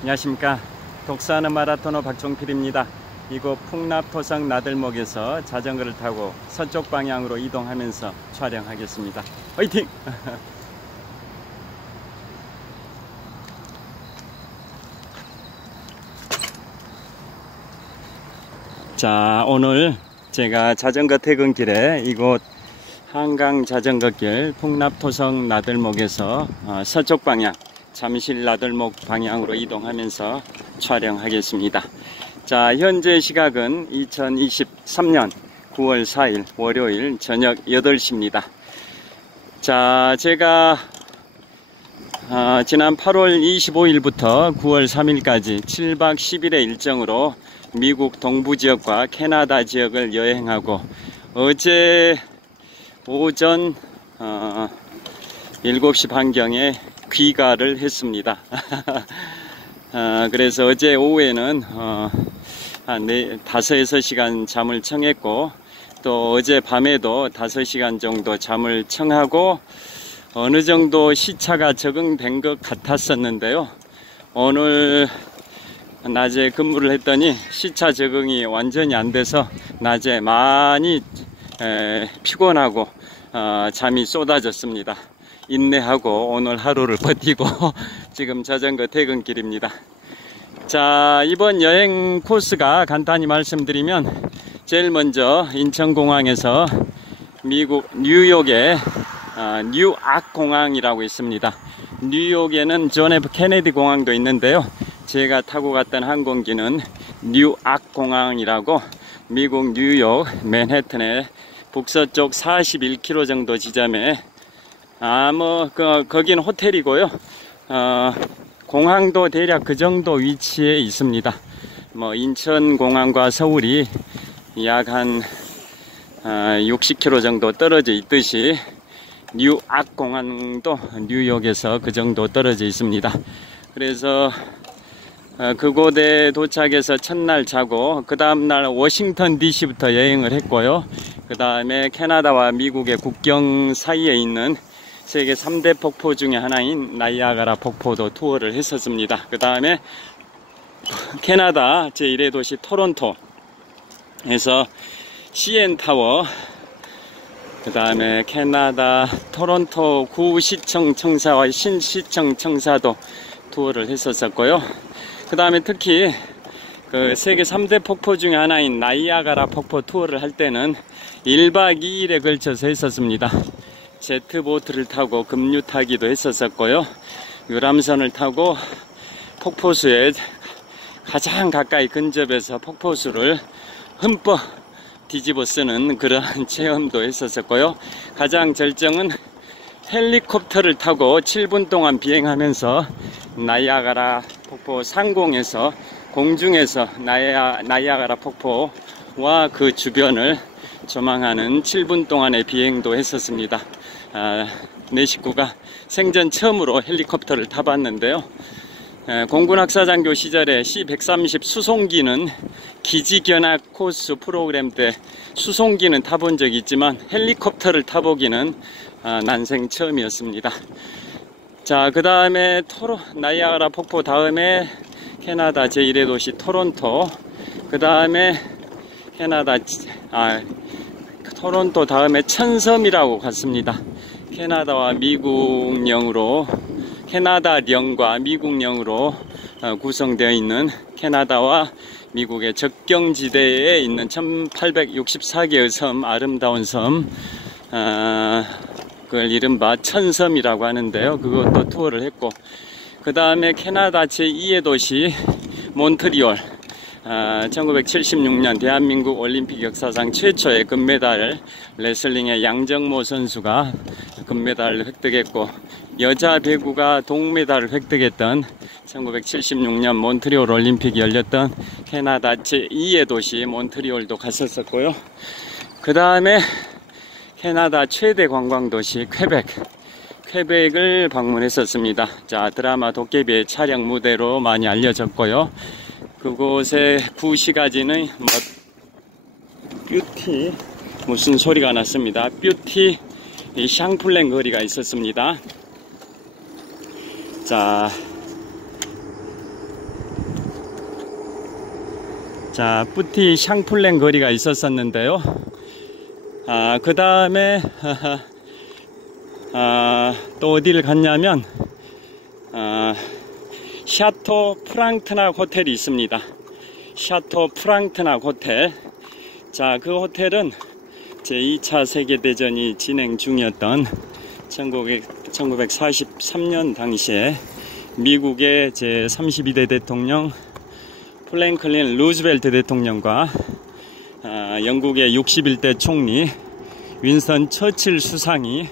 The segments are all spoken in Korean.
안녕하십니까. 독서하는 마라토너 박종필입니다. 이곳 풍납토성 나들목에서 자전거를 타고 서쪽 방향으로 이동하면서 촬영하겠습니다. 화이팅! 자, 오늘 제가 자전거 퇴근길에 이곳 한강 자전거길 풍납토성 나들목에서 서쪽 방향 잠실 나들목 방향으로 이동하면서 촬영하겠습니다. 자, 현재 시각은 2023년 9월 4일 월요일 저녁 8시입니다. 자, 제가 지난 8월 25일부터 9월 3일까지 7박 10일의 일정으로 미국 동부지역과 캐나다 지역을 여행하고 어제 오전 7시 반경에 귀가를 했습니다. 그래서 어제 오후에는 한 5-6시간 잠을 청했고, 또 어제 밤에도 5시간 정도 잠을 청하고 어느 정도 시차가 적응된 것 같았었는데요. 오늘 낮에 근무를 했더니 시차 적응이 완전히 안 돼서 낮에 많이 피곤하고 잠이 쏟아졌습니다. 인내하고 오늘 하루를 버티고 지금 자전거 퇴근길입니다. 자, 이번 여행 코스가 간단히 말씀드리면, 제일 먼저 인천공항에서 미국 뉴욕의 뉴아크 공항이라고 있습니다. 뉴욕에는 존 F 케네디 공항도 있는데요, 제가 타고 갔던 항공기는 뉴아크 공항이라고 미국 뉴욕 맨해튼의 북서쪽 41km 정도 지점에 거긴 호텔이고요. 공항도 대략 그 정도 위치에 있습니다. 인천공항과 서울이 약 한 60km 정도 떨어져 있듯이 뉴아크 공항도 뉴욕에서 그 정도 떨어져 있습니다. 그래서 그곳에 도착해서 첫날 자고, 그 다음날 워싱턴 DC부터 여행을 했고요. 그 다음에 캐나다와 미국의 국경 사이에 있는 세계 3대 폭포 중에 하나인 나이아가라 폭포도 투어를 했었습니다. 그 다음에 캐나다 제1의 도시 토론토에서 CN타워, 그 다음에 캐나다 토론토 구시청 청사와 신시청 청사도 투어를 했었고요. 그 다음에 특히 그 세계 3대 폭포 중에 하나인 나이아가라 폭포 투어를 할 때는 1박 2일에 걸쳐서 했었습니다. 제트보트를 타고 급류 타기도 했었고요. 유람선을 타고 폭포수에 가장 가까이 근접해서 폭포수를 흠뻑 뒤집어 쓰는 그러한 체험도 했었고요. 가장 절정은 헬리콥터를 타고 7분 동안 비행하면서 나이아가라 폭포 상공에서, 공중에서 나이아가라 폭포와 그 주변을 조망하는 7분 동안의 비행도 했었습니다. 내 식구가 생전 처음으로 헬리콥터를 타봤는데요. 공군학사장교 시절에 C-130 수송기는 기지견학 코스 프로그램 때 수송기는 타본 적이 있지만 헬리콥터를 타보기는 난생 처음이었습니다. 자, 그 다음에 나이아가라 폭포 다음에 캐나다 제1의 도시 토론토, 그 다음에 토론토 다음에 천섬이라고 갔습니다. 캐나다와 미국령으로, 캐나다령과 미국령으로 구성되어 있는 캐나다와 미국의 접경지대에 있는 1864개의 섬, 아름다운 섬, 그걸 이른바 천섬이라고 하는데요. 그것도 투어를 했고, 그 다음에 캐나다 제2의 도시 몬트리올, 1976년 대한민국 올림픽 역사상 최초의 금메달, 레슬링의 양정모 선수가 금메달을 획득했고, 여자 배구가 동메달을 획득했던 1976년 몬트리올 올림픽이 열렸던 캐나다 제2의 도시 몬트리올도 갔었고요. 그 다음에 캐나다 최대 관광도시 퀘벡을 방문했었습니다. 자, 드라마 도깨비의 촬영 무대로 많이 알려졌고요. 그곳의 구시가지는 뷰티, 무슨 소리가 났습니다. 뷰티 샹플랭 거리가 있었습니다. 자, 뿌티 샹플랭 거리가 있었었는데요. 그 다음에 또 어디를 갔냐면 샤토 프랑트낙 호텔이 있습니다. 샤토 프랑트낙 호텔. 자, 그 호텔은 제2차 세계대전이 진행 중이었던 1943년 당시에 미국의 제32대 대통령 프랭클린 루즈벨트 대통령과 영국의 61대 총리 윈스턴 처칠 수상이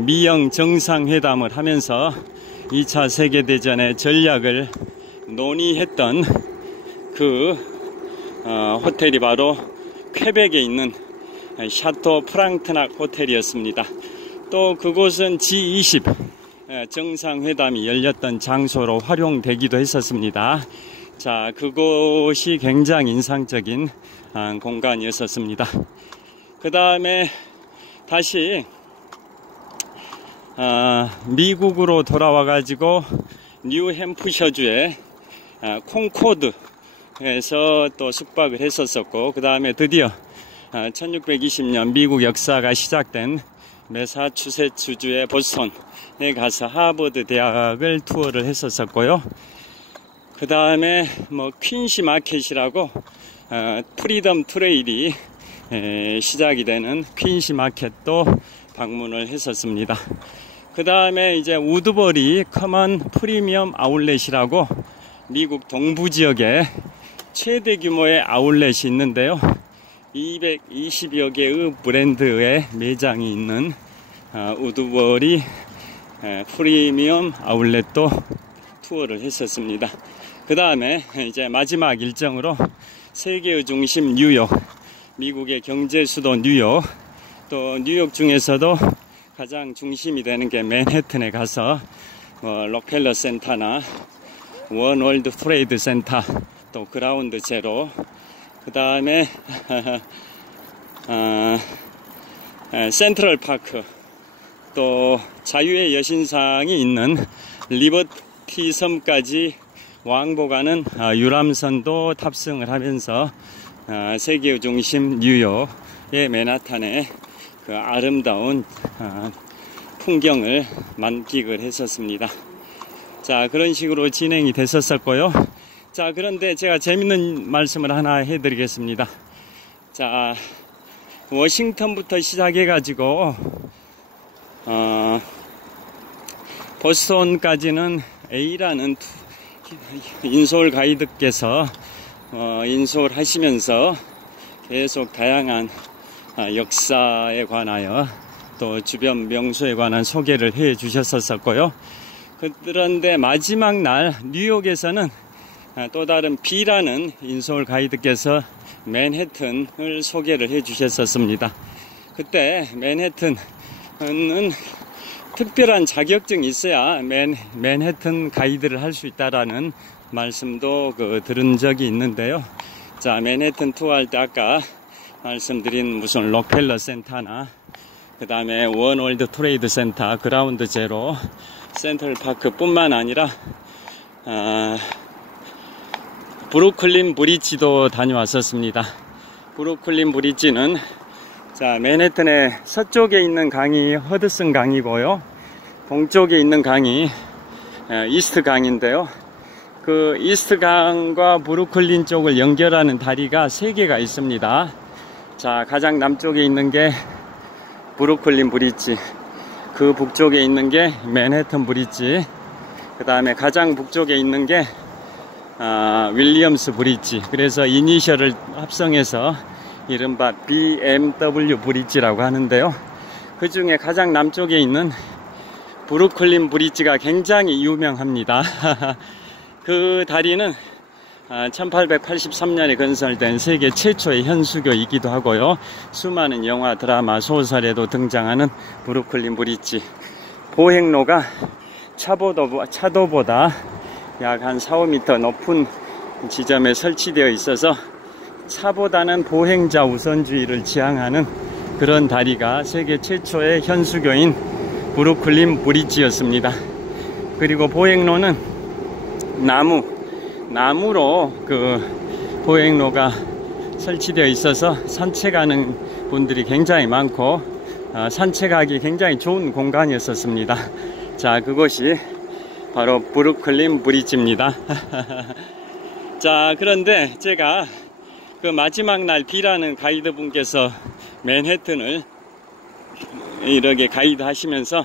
미영 정상회담을 하면서 2차 세계대전의 전략을 논의했던 그 호텔이 바로 퀘벡에 있는 샤토 프랑트낙 호텔이었습니다. 또 그곳은 G20 정상회담이 열렸던 장소로 활용되기도 했었습니다. 자, 그곳이 굉장히 인상적인 공간이었습니다. 그 다음에 다시 미국으로 돌아와 가지고 뉴햄프셔주의 콩코드에서 또 숙박을 했었었고, 그 다음에 드디어 1620년 미국 역사가 시작된 매사추세츠주의 보스턴에 가서 하버드 대학을 투어를 했었었고요. 그 다음에 퀸시 마켓이라고 프리덤 트레일이 시작이 되는 퀸시 마켓도 방문을 했었습니다. 그 다음에 이제 우드버리 커먼 프리미엄 아울렛이라고 미국 동부 지역에 최대 규모의 아울렛이 있는데요. 220여 개의 브랜드의 매장이 있는 우드버리 프리미엄 아울렛도 투어를 했었습니다. 그 다음에 이제 마지막 일정으로 세계의 중심 뉴욕, 미국의 경제 수도 뉴욕, 또 뉴욕 중에서도 가장 중심이 되는 게 맨해튼에 가서 록펠러 센터나 원월드 트레이드 센터, 또 그라운드 제로, 그 다음에 센트럴 파크, 또 자유의 여신상이 있는 리버티 섬까지 왕복하는 유람선도 탑승을 하면서 세계의 중심 뉴욕의 맨하탄의 그 아름다운 풍경을 만끽을 했었습니다. 자, 그런 식으로 진행이 됐었고요. 자, 그런데 제가 재밌는 말씀을 하나 해드리겠습니다. 자, 워싱턴부터 시작해가지고 보스턴까지는 A라는 인솔 가이드께서 인솔 하시면서 계속 다양한 역사에 관하여 또 주변 명소에 관한 소개를 해 주셨었고요. 그런데 마지막 날 뉴욕에서는 또 다른 B라는 인솔 가이드께서 맨해튼을 소개를 해 주셨었습니다. 그때 맨해튼은 특별한 자격증이 있어야 맨해튼 가이드를 할 수 있다라는 말씀도 들은 적이 있는데요. 자, 맨해튼 투어할 때 아까 말씀드린 무슨 록펠러 센터나 그 다음에 원월드 트레이드 센터, 그라운드 제로, 센트럴 파크 뿐만 아니라 브루클린 브리지도 다녀왔었습니다. 브루클린 브리지는 자, 맨해튼의 서쪽에 있는 강이 허드슨 강이고요. 동쪽에 있는 강이 이스트 강인데요. 그 이스트 강과 브루클린 쪽을 연결하는 다리가 3개가 있습니다. 자, 가장 남쪽에 있는 게 브루클린 브리지, 그 북쪽에 있는 게 맨해튼 브리지, 그 다음에 가장 북쪽에 있는 게 윌리엄스 브리지. 그래서 이니셜을 합성해서 이른바 BMW 브리지라고 하는데요. 그 중에 가장 남쪽에 있는 브루클린 브리지가 굉장히 유명합니다. 그 다리는 1883년에 건설된 세계 최초의 현수교이기도 하고요. 수많은 영화, 드라마, 소설에도 등장하는 브루클린 브리지. 보행로가 차도보다 약 한 4-5m 높은 지점에 설치되어 있어서 차보다는 보행자 우선주의를 지향하는 그런 다리가 세계 최초의 현수교인 브루클린 브리지였습니다. 그리고 보행로는 나무로 그 보행로가 설치되어 있어서 산책하는 분들이 굉장히 많고 산책하기 굉장히 좋은 공간이었습니다. 자, 그곳이 바로 브루클린 브리지입니다. 자, 그런데 제가 그 마지막 날 B라는 가이드 분께서 맨해튼을 이렇게 가이드 하시면서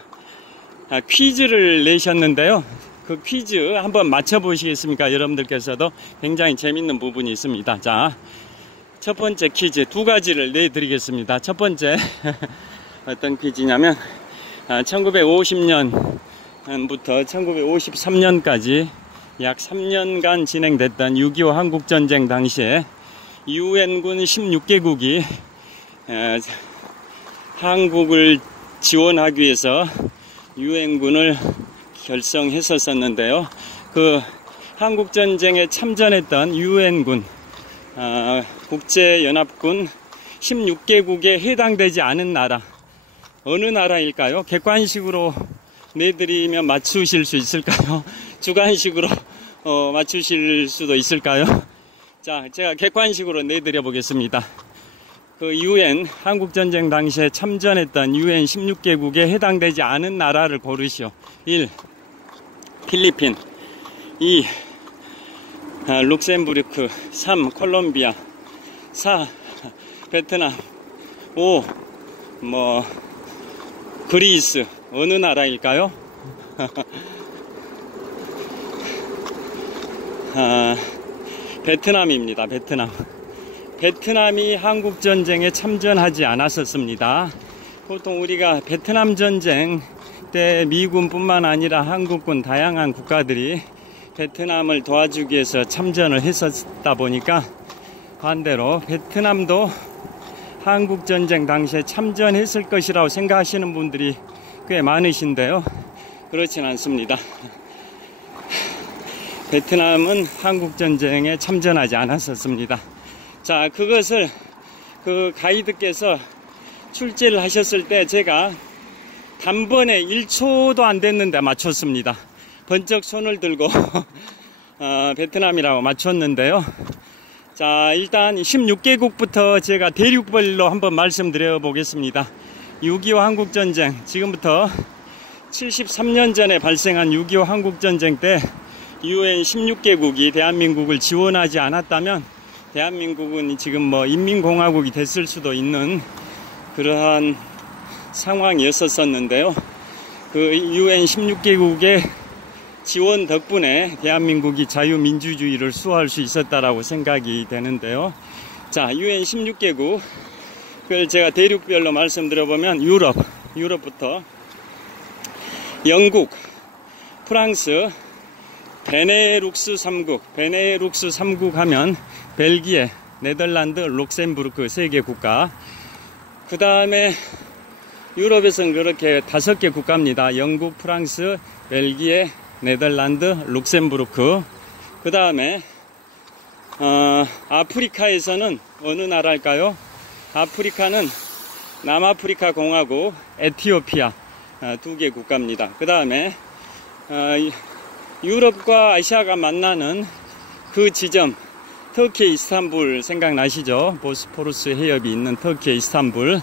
퀴즈를 내셨는데요. 그 퀴즈 한번 맞춰보시겠습니까? 여러분들께서도 굉장히 재밌는 부분이 있습니다. 자, 첫 번째 퀴즈 두 가지를 내드리겠습니다. 첫 번째 어떤 퀴즈냐면 1950년부터 1953년까지 약 3년간 진행됐던 6.25 한국전쟁 당시에 유엔군 16개국이 한국을 지원하기 위해서 유엔군을 결성했었는데요. 그 한국전쟁에 참전했던 유엔군 국제연합군 16개국에 해당되지 않은 나라 어느 나라일까요? 객관식으로 내드리면 맞추실 수 있을까요? 주관식으로 맞추실 수도 있을까요? 자, 제가 객관식으로 내드려 보겠습니다. 그 유엔 한국전쟁 당시에 참전했던 유엔 16개국에 해당되지 않은 나라를 고르시오. 1. 필리핀, 2. 룩셈부르크, 3. 콜롬비아, 4. 베트남, 5. 그리스. 어느 나라일까요? 베트남입니다. 베트남이 한국전쟁에 참전하지 않았었습니다. 보통 우리가 베트남 전쟁 때 미군뿐만 아니라 한국군 다양한 국가들이 베트남을 도와주기 위해서 참전을 했었다 보니까 반대로 베트남도 한국전쟁 당시에 참전했을 것이라고 생각하시는 분들이 꽤 많으신데요. 그렇진 않습니다. 베트남은 한국전쟁에 참전하지 않았었습니다. 자, 그것을 그 가이드께서 출제를 하셨을 때 제가 단번에 1초도 안 됐는데 맞췄습니다. 번쩍 손을 들고 베트남이라고 맞췄는데요. 자, 일단 16개국부터 제가 대륙별로 한번 말씀드려 보겠습니다. 6.25 한국전쟁, 지금부터 73년 전에 발생한 6.25 한국전쟁 때 UN 16개국이 대한민국을 지원하지 않았다면 대한민국은 지금 인민공화국이 됐을 수도 있는 그러한 상황이었었는데요. 그 UN 16개국의 지원 덕분에 대한민국이 자유민주주의를 수호할 수 있었다라고 생각이 되는데요. 자, UN 16개국 그걸 제가 대륙별로 말씀드려보면 유럽부터 영국, 프랑스, 베네룩스 3국 하면 벨기에, 네덜란드, 룩셈부르크 3개 국가. 그 다음에 유럽에서는 그렇게 5개 국가입니다. 영국, 프랑스, 벨기에, 네덜란드, 룩셈부르크. 그 다음에 아프리카에서는 어느 나라일까요? 아프리카는 남아프리카 공화국, 에티오피아 2개 국가입니다. 그 다음에 유럽과 아시아가 만나는 그 지점, 터키의 이스탄불 생각나시죠? 보스포루스 해협이 있는 터키의 이스탄불.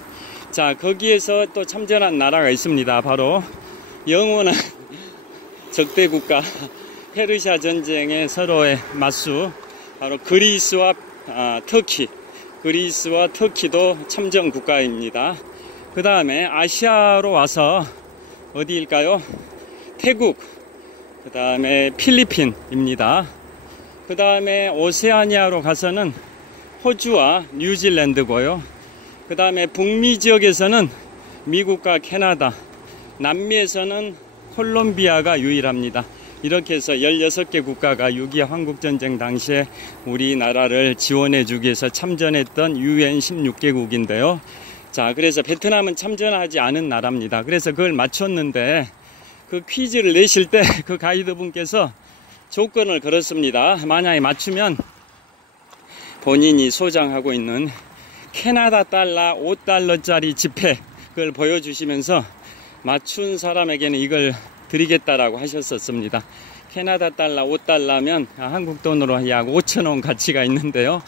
자, 거기에서 또 참전한 나라가 있습니다. 바로 영원한 적대 국가 페르시아 전쟁의 서로의 맞수, 바로 그리스와 터키. 그리스와 터키도 참전 국가입니다. 그 다음에 아시아로 와서 어디일까요? 태국, 그 다음에 필리핀입니다. 그 다음에 오세아니아로 가서는 호주와 뉴질랜드고요. 그 다음에 북미 지역에서는 미국과 캐나다, 남미에서는 콜롬비아가 유일합니다. 이렇게 해서 16개 국가가 6.25 한국전쟁 당시에 우리나라를 지원해주기 위해서 참전했던 UN 16개국인데요. 자, 그래서 베트남은 참전하지 않은 나라입니다. 그래서 그걸 맞췄는데 그 퀴즈를 내실 때 그 가이드 분께서 조건을 걸었습니다. 만약에 맞추면 본인이 소장하고 있는 캐나다 달러 5달러짜리 지폐 그걸 보여주시면서 맞춘 사람에게는 이걸 드리겠다라고 하셨었습니다. 캐나다 달러 5달러면 한국 돈으로 약 5,000원 가치가 있는데요.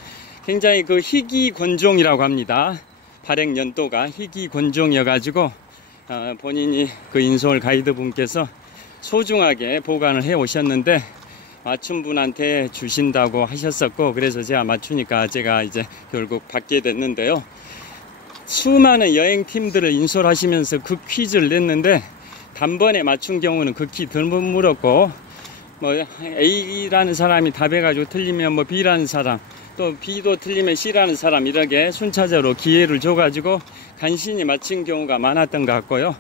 굉장히 그 희귀 권종이라고 합니다. 발행 연도가 희귀 권종이어가지고 본인이 그 인솔 가이드 분께서 소중하게 보관을 해 오셨는데 맞춘 분한테 주신다고 하셨었고, 그래서 제가 맞추니까 제가 이제 결국 받게 됐는데요. 수많은 여행팀들을 인솔하시면서 그 퀴즈를 냈는데 단번에 맞춘 경우는 극히 드물었고, 뭐 A라는 사람이 답해가지고 틀리면 뭐 B라는 사람, 또 B도 틀리면 C라는 사람, 이렇게 순차적으로 기회를 줘가지고 간신히 맞춘 경우가 많았던 것 같고요.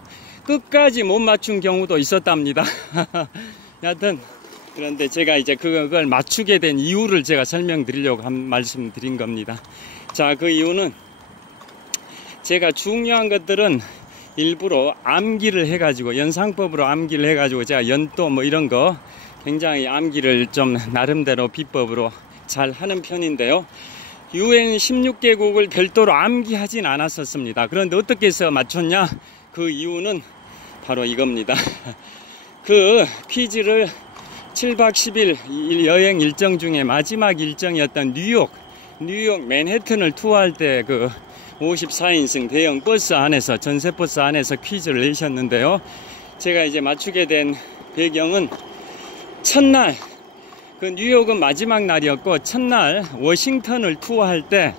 끝까지 못 맞춘 경우도 있었답니다. 여하튼 그런데 제가 이제 그걸 맞추게 된 이유를 제가 설명드리려고 말씀드린 겁니다. 자, 그 이유는 제가 중요한 것들은 일부러 암기를 해가지고, 연상법으로 암기를 해가지고, 제가 연도 뭐 이런 거 굉장히 암기를 좀 나름대로 비법으로 잘 하는 편인데요. UN 16개국을 별도로 암기하진 않았었습니다. 그런데 어떻게 해서 맞췄냐? 그 이유는 바로 이겁니다. 그 퀴즈를 7박 10일 여행 일정 중에 마지막 일정이었던 뉴욕 맨해튼을 투어할 때 그 54인승 대형 버스 안에서, 전세버스 안에서 퀴즈를 내셨는데요. 제가 이제 맞추게 된 배경은 첫날, 그 뉴욕은 마지막 날이었고, 첫날 워싱턴을 투어할 때,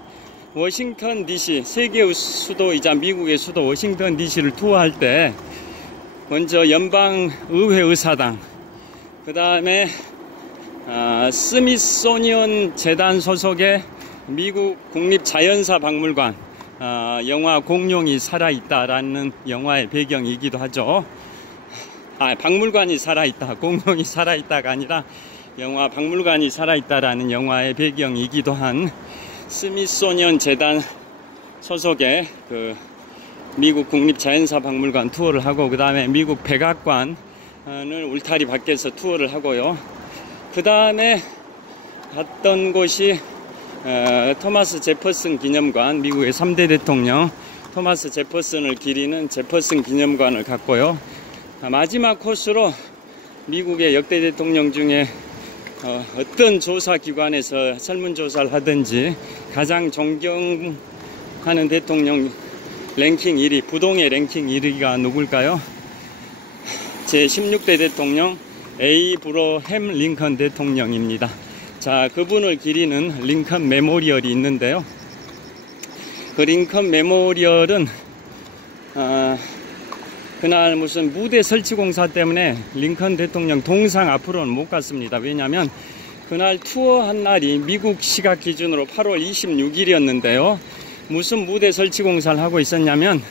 워싱턴 DC, 세계의 수도이자 미국의 수도 워싱턴 DC를 투어할 때 먼저 연방의회 의사당, 그 다음에 스미소니언 재단 소속의 미국 국립자연사 박물관, 영화 공룡이 살아있다라는 영화의 배경이기도 하죠. 박물관이 살아있다, 공룡이 살아있다가 아니라 영화 박물관이 살아있다라는 영화의 배경이기도 한 스미소니언 재단 소속의 그 미국 국립자연사 박물관 투어를 하고, 그 다음에 미국 백악관을 울타리 밖에서 투어를 하고요. 그 다음에 갔던 곳이 토마스 제퍼슨 기념관, 미국의 3대 대통령 토마스 제퍼슨을 기리는 제퍼슨 기념관을 갔고요. 마지막 코스로 미국의 역대 대통령 중에 어떤 조사기관에서 설문조사를 하든지 가장 존경하는 대통령 랭킹 1위, 부동의 랭킹 1위가 누굴까요? 제16대 대통령 에이브러햄 링컨 대통령입니다. 자, 그분을 기리는 링컨 메모리얼이 있는데요. 그 링컨 메모리얼은 그날 무슨 무대 설치 공사 때문에 링컨 대통령 동상 앞으로는 못 갔습니다. 왜냐하면 그날 투어한 날이 미국 시각 기준으로 8월 26일이었는데요. 무슨 무대 설치 공사를 하고 있었냐면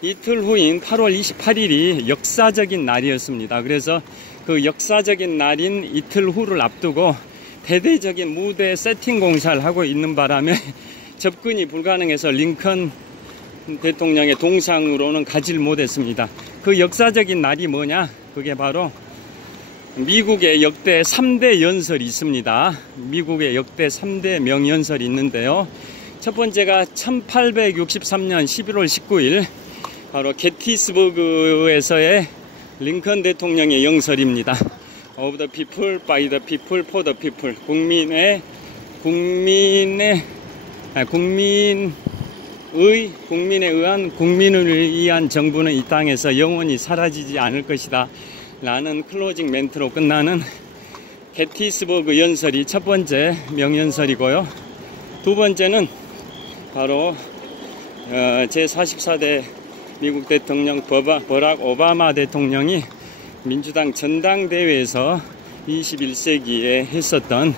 이틀 후인 8월 28일이 역사적인 날이었습니다. 그래서 그 역사적인 날인 이틀 후를 앞두고 대대적인 무대 세팅 공사를 하고 있는 바람에 접근이 불가능해서 링컨 대통령의 동상으로는 가지를 못했습니다. 그 역사적인 날이 뭐냐? 그게 바로 미국의 역대 3대 연설이 있습니다. 미국의 역대 3대 명연설이 있는데요. 첫 번째가 1863년 11월 19일 바로 게티스버그에서의 링컨 대통령의 영설입니다. Of the people, by the people, for the people. 국민에 의한 국민을 위한 정부는 이 땅에서 영원히 사라지지 않을 것이다 라는 클로징 멘트로 끝나는 게티스버그 연설이 첫 번째 명연설이고요. 두 번째는 바로 제44대 미국 대통령 버락 오바마 대통령이 민주당 전당대회에서 21세기에 했었던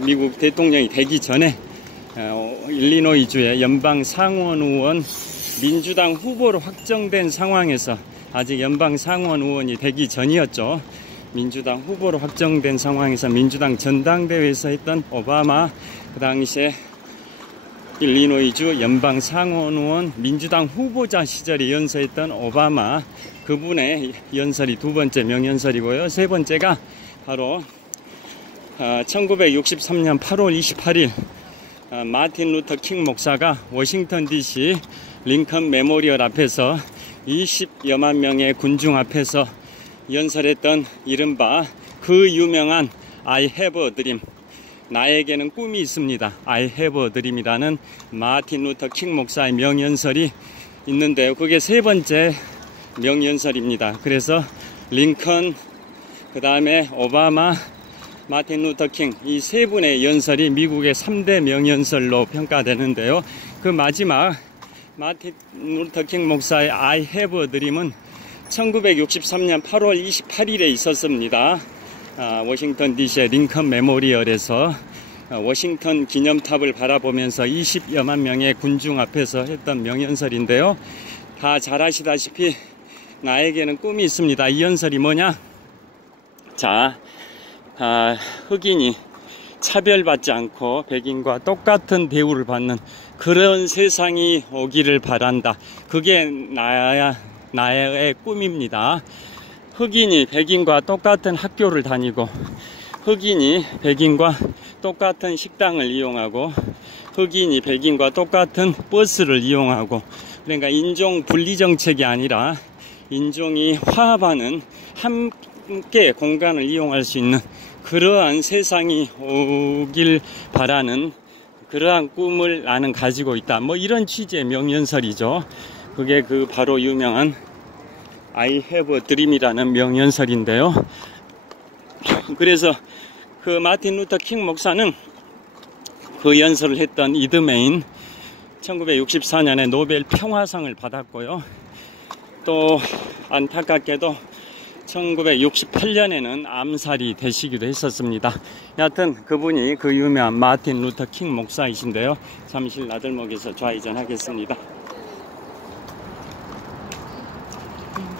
미국 대통령이 되기 전에 일리노이주의 연방 상원 의원 민주당 후보로 확정된 상황에서, 아직 연방 상원 의원이 되기 전이었죠. 민주당 후보로 확정된 상황에서 민주당 전당대회에서 했던 오바마, 그 당시에 일리노이주 연방 상원 의원 민주당 후보자 시절에 연설했던 오바마, 그분의 연설이 두 번째 명연설이고요. 세 번째가 바로 1963년 8월 28일 마틴 루터 킹 목사가 워싱턴 DC 링컨 메모리얼 앞에서 20여만 명의 군중 앞에서 연설했던 이른바 그 유명한 I have a dream, 나에게는 꿈이 있습니다. I have a dream이라는 마틴 루터 킹 목사의 명연설이 있는데요. 그게 세 번째 명연설입니다. 그래서 링컨, 그 다음에 오바마, 마틴 루터 킹, 이 세 분의 연설이 미국의 3대 명연설로 평가되는데요. 그 마지막 마틴 루터 킹 목사의 I have a dream은 1963년 8월 28일에 있었습니다. 워싱턴 DC의 링컨 메모리얼에서 워싱턴 기념탑을 바라보면서 20여만 명의 군중 앞에서 했던 명연설인데요. 다 잘 아시다시피 나에게는 꿈이 있습니다. 이 연설이 뭐냐? 자, 흑인이 차별받지 않고 백인과 똑같은 대우를 받는 그런 세상이 오기를 바란다. 그게 나의 꿈입니다. 흑인이 백인과 똑같은 학교를 다니고, 흑인이 백인과 똑같은 식당을 이용하고, 흑인이 백인과 똑같은 버스를 이용하고, 그러니까 인종 분리 정책이 아니라 인종이 화합하는, 함께 공간을 이용할 수 있는 그러한 세상이 오길 바라는 그러한 꿈을 나는 가지고 있다. 뭐 이런 취지의 명연설이죠. 그게 그 바로 유명한 I have a dream이라는 명연설인데요. 그래서 그 마틴 루터 킹 목사는 그 연설을 했던 이듬해인 1964년에 노벨 평화상을 받았고요. 또 안타깝게도 1968년에는 암살이 되시기도 했었습니다. 여하튼 그분이 그 유명한 마틴 루터 킹 목사이신데요. 잠시 나들목에서 좌회전 하겠습니다.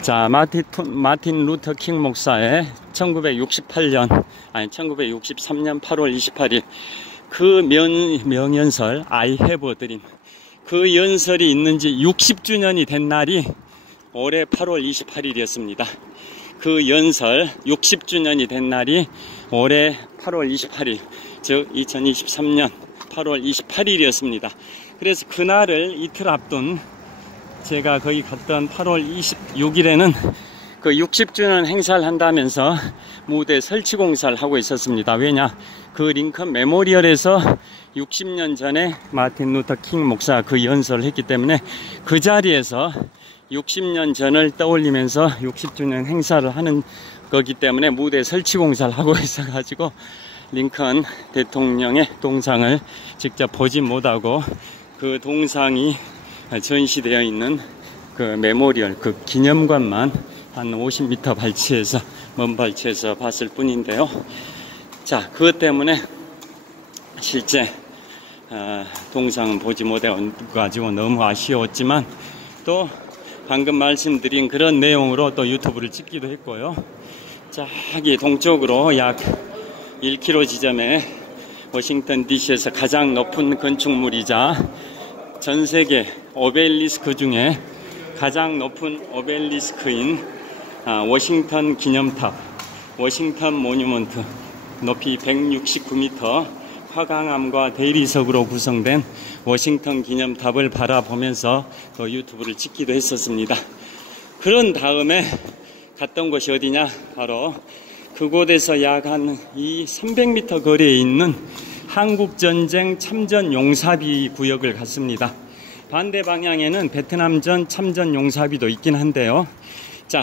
자, 마틴 루터 킹 목사의 1963년 8월 28일 그 명연설 I have a dream, 그 연설이 있는 지 60주년이 된 날이 올해 8월 28일이었습니다. 그 연설 60주년이 된 날이 올해 8월 28일, 즉 2023년 8월 28일이었습니다. 그래서 그날을 이틀 앞둔 제가 거기 갔던 8월 26일에는 그 60주년 행사를 한다면서 무대 설치 공사를 하고 있었습니다. 왜냐? 그 링컨 메모리얼에서 60년 전에 마틴 루터 킹 목사 그 연설을 했기 때문에 그 자리에서 60년 전을 떠올리면서 60주년 행사를 하는 거기 때문에 무대 설치 공사를 하고 있어가지고 링컨 대통령의 동상을 직접 보지 못하고 그 동상이 전시되어 있는 그 메모리얼, 그 기념관만 한 50m 발치에서, 먼 발치에서 봤을 뿐인데요. 자, 그것 때문에 실제 동상은 보지 못해가지고 너무 아쉬웠지만, 또 방금 말씀드린 그런 내용으로 또 유튜브를 찍기도 했고요. 저기 동쪽으로 약 1km 지점에 워싱턴 DC에서 가장 높은 건축물이자 전세계 오벨리스크 중에 가장 높은 오벨리스크인 워싱턴 기념탑, 워싱턴 모뉴먼트, 높이 169m, 화강암과 대리석으로 구성된 워싱턴 기념탑을 바라보면서 또 유튜브를 찍기도 했었습니다. 그런 다음에 갔던 곳이 어디냐? 바로 그곳에서 약 한 300m 거리에 있는 한국전쟁 참전 용사비 구역을 갔습니다. 반대 방향에는 베트남전 참전 용사비도 있긴 한데요. 자,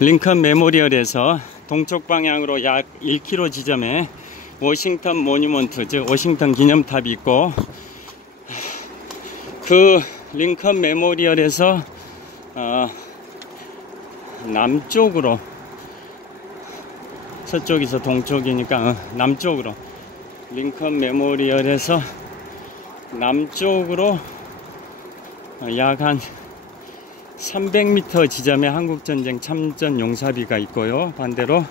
링컨 메모리얼에서 동쪽 방향으로 약 1km 지점에 워싱턴 모뉴먼트, 즉 워싱턴 기념탑이 있고, 그 링컨 메모리얼에서 남쪽으로, 서쪽에서 동쪽이니까 남쪽으로, 링컨 메모리얼에서 남쪽으로 약 한 300m 지점에 한국전쟁 참전 용사비가 있고요. 반대로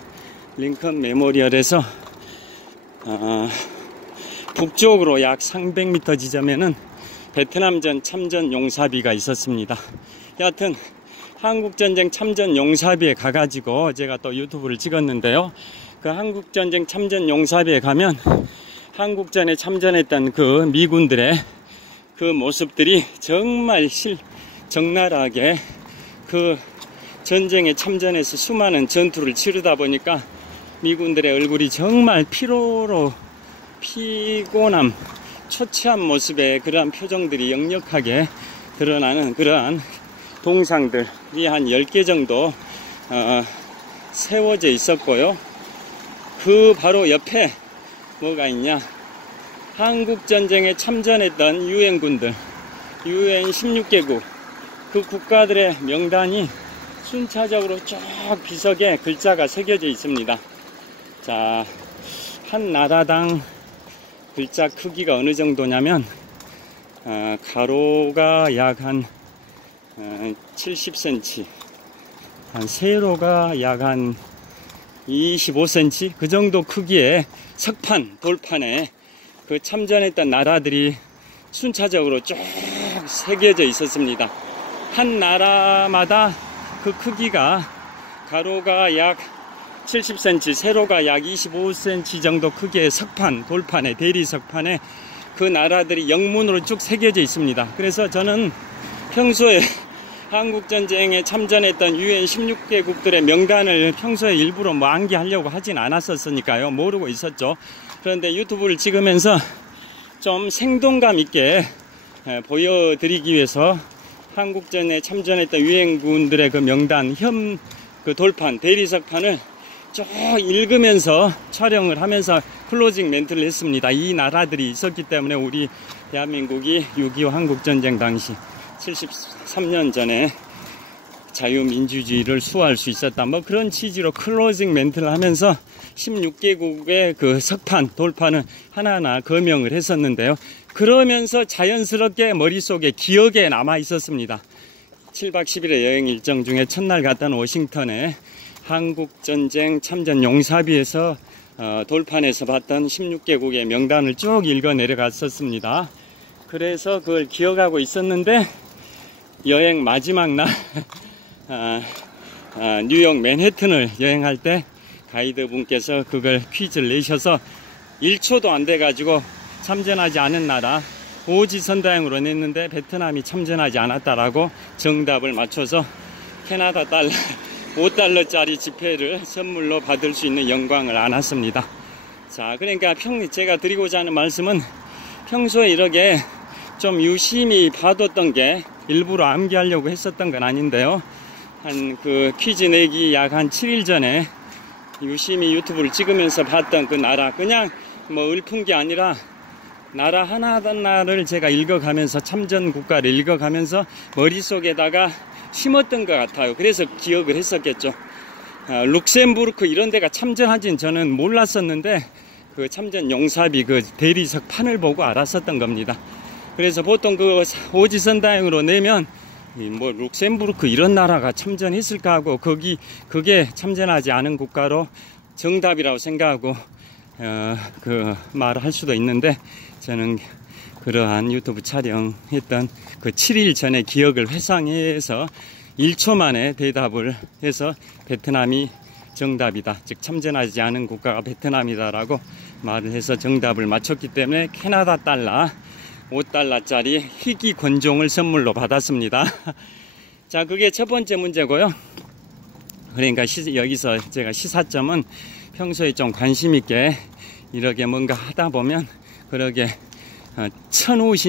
링컨 메모리얼에서 북쪽으로 약 300m 지점에는 베트남전 참전 용사비가 있었습니다. 여하튼 한국전쟁 참전 용사비에 가가지고 제가 또 유튜브를 찍었는데요. 그 한국전쟁 참전 용사비에 가면 한국전에 참전했던 그 미군들의 그 모습들이 정말 적나라하게 그 전쟁에 참전해서 수많은 전투를 치르다 보니까 미군들의 얼굴이 정말 피곤함, 초췌한 모습의 그러한 표정들이 역력하게 드러나는 그러한 동상들이 한 10개 정도 세워져 있었고요. 그 바로 옆에 뭐가 있냐, 한국전쟁에 참전했던 유엔군들, 유엔 16개국 그 국가들의 명단이 순차적으로 쭉 비석에 글자가 새겨져 있습니다. 자, 한 나라당 글자 크기가 어느 정도냐면 가로가 약 한 70cm, 세로가 약 한 25cm 그 정도 크기의 석판, 돌판에 그 참전했던 나라들이 순차적으로 쭉 새겨져 있었습니다. 한 나라마다 그 크기가 가로가 약 70cm, 세로가 약 25cm 정도 크기의 석판, 돌판에, 대리석판에 그 나라들이 영문으로 쭉 새겨져 있습니다. 그래서 저는 평소에 한국전쟁에 참전했던 유엔 16개국들의 명단을 평소에 일부러 암기하려고 하진 않았었으니까요. 모르고 있었죠. 그런데 유튜브를 찍으면서 좀 생동감 있게 보여드리기 위해서 한국전에 참전했던 유엔군들의 그 명단, 그 돌판, 대리석판을 쭉 읽으면서 촬영을 하면서 클로징 멘트를 했습니다. 이 나라들이 있었기 때문에 우리 대한민국이 6.25 한국전쟁 당시 73년 전에 자유민주주의를 수호할 수 있었다, 뭐 그런 취지로 클로징 멘트를 하면서 16개국의 그 석판, 돌판을 하나하나 거명을 했었는데요. 그러면서 자연스럽게 머릿속에 기억에 남아 있었습니다. 7박 10일의 여행 일정 중에 첫날 갔던 워싱턴에 한국전쟁 참전 용사비에서 돌판에서 봤던 16개국의 명단을 쭉 읽어 내려갔었습니다. 그래서 그걸 기억하고 있었는데 여행 마지막 날 뉴욕 맨해튼을 여행할 때 가이드 분께서 그걸 퀴즈를 내셔서 1초도 안 돼 가지고 참전하지 않은 나라 오지선다형으로 냈는데 베트남이 참전하지 않았다라고 정답을 맞춰서 캐나다 달러 5달러짜리 지폐를 선물로 받을 수 있는 영광을 안았습니다. 자, 그러니까 제가 드리고자 하는 말씀은 평소에 이렇게 좀 유심히 봐뒀던 게 일부러 암기하려고 했었던 건 아닌데요. 한 그 퀴즈 내기 약 한 7일 전에 유심히 유튜브를 찍으면서 봤던 그 나라, 그냥 뭐 읊은 게 아니라 나라 하나하나를 제가 읽어가면서 참전 국가를 읽어가면서 머릿속에다가 심었던 것 같아요. 그래서 기억을 했었겠죠. 룩셈부르크 이런 데가 참전하진 저는 몰랐었는데 그 참전 용사비 그 대리석 판을 보고 알았었던 겁니다. 그래서 보통 그 오지선다형으로 내면 뭐 룩셈부르크 이런 나라가 참전했을까 하고 그게 참전하지 않은 국가로 정답이라고 생각하고 그 말을 할 수도 있는데, 저는 그러한 유튜브 촬영했던 그 7일 전의 기억을 회상해서 1초 만에 대답을 해서 베트남이 정답이다, 즉 참전하지 않은 국가가 베트남이다라고 말을 해서 정답을 맞췄기 때문에 캐나다 달러 5달러짜리 희귀 권종을 선물로 받았습니다. 자, 그게 첫 번째 문제고요. 그러니까 여기서 제가 시사점은 평소에 좀 관심 있게 이렇게 뭔가 하다 보면 그러게 천우신